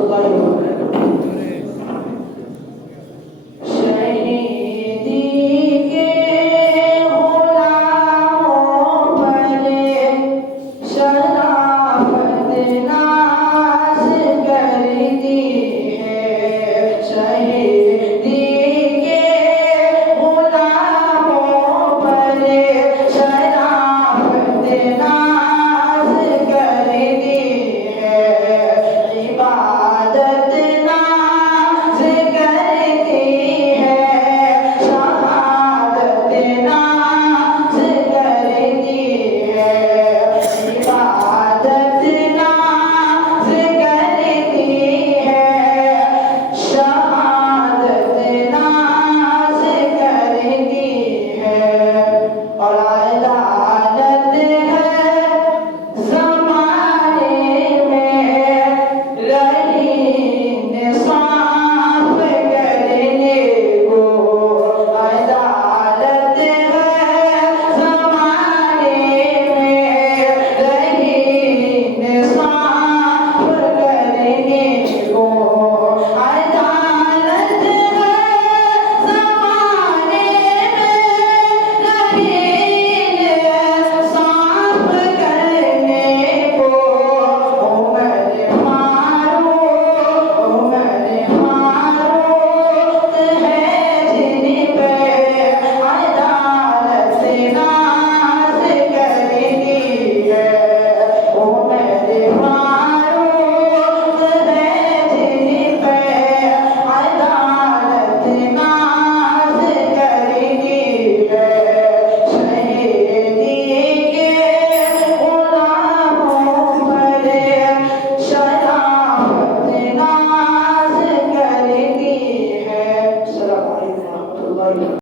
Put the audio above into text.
रहमतुल्लाहि व शहीदी के गुलामों पर शराफत नाज़ करती है। शहीदी के गुलामों पर शराफत नाज़ करती है। इबादत नाज़ करती है। शहादत नाज़ करती है। इबादत नाज़ करती है। शहादत नाज़ करती है। और अदालत है ज़माने में रही इंसाफ करने को। अदालत है ज़माने में रही इंसाफ करने को। अदालत है ज़माने में रही इंसाफ करने को। उमर फारूक है जिन पे अदालत नाज़ करती है। उमर फारूक है जिन पे अदालत नाज़ करती है। शहीदी के गुलामों पर शराफत नाज़ करती है। अस्सलामु अलैकुम व रहमतुल्लाहि